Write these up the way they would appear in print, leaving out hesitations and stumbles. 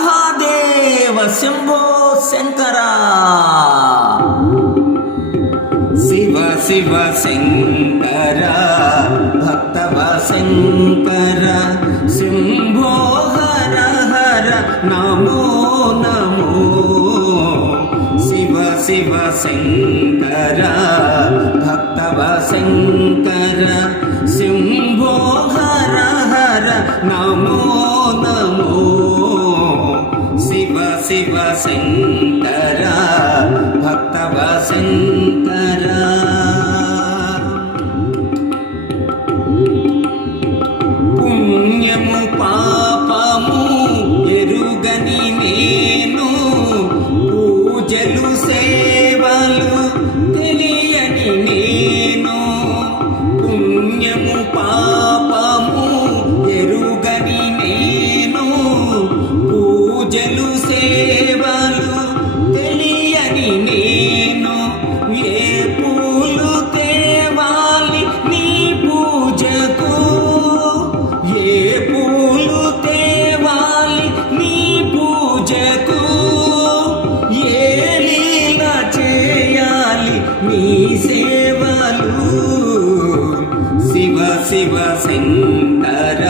మహాదేవ శంభో శంకర. శివ శివ శంకర భక్తవ శంకర శంభో హర హర నమో నమో. శివ శివ శంకర భక్తవ శంకర శంభో హర హర నమో నమో. శివ శివ శంకర భక్తవ శంకర. పుణ్యము పాపము ఎరుగని నేను, పూజలు సేవలు తెలియని నేను. పుణ్యము పాపము ఎరుగని నేను, పూజలు సేవలు తెలియని నేను. ఏ పూలు తేవాలి నీ పూజకు, ఏ పూలు తేవాలి నీ పూజకు, ఏ లీల చేయాలి నీ సేవలు. శివ శివ శంకర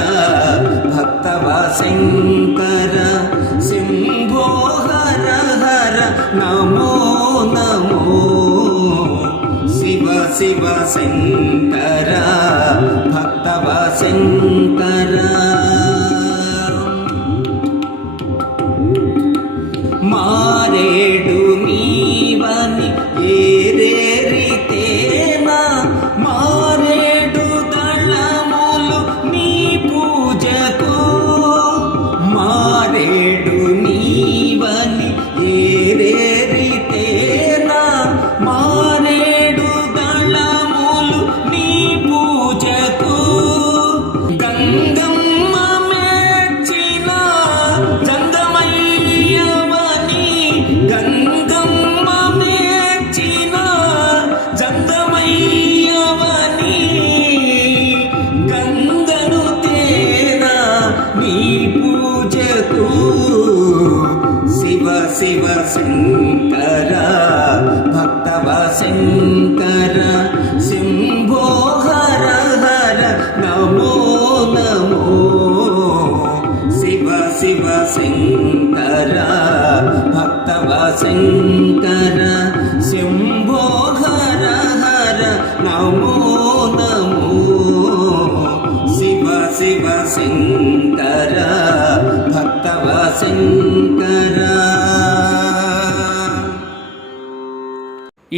భక్తవ శంకర శంభో హర హర నమో నమో. శివ శివ శంకర భక్తవ శంకర. మారేడు నీవని ఏరేరితేనా, మారేడు దళములు నీ పూజకు. మారేడు నీవని ఏరేరితేనా, మారేడు దళములు నీ పూజకు. గంగమ్మ మెచ్చిన జంగమయ్యవని, గంగమ్మ మెచ్చిన జంగమయ్యవని. గంగను తేనా నీ పూజకు. శివ శివ శంకర భక్తవ శంకర శంభో హర హర నమో నమో. శివ శివ శంకర భక్తవ శంకర శంభో హర హర నమో నమో. శివ శివ శంకర భక్తవ శంకర.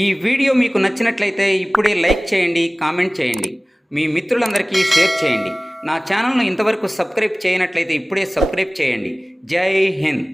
ఈ వీడియో మీకు నచ్చినట్లయితే ఇప్పుడే లైక్ చేయండి, కామెంట్ చేయండి, మీ మిత్రులందరికీ షేర్ చేయండి. నా ఛానల్ను ఇంతవరకు సబ్స్క్రైబ్ చేయనట్లయితే ఇప్పుడే సబ్స్క్రైబ్ చేయండి. జై హింద్.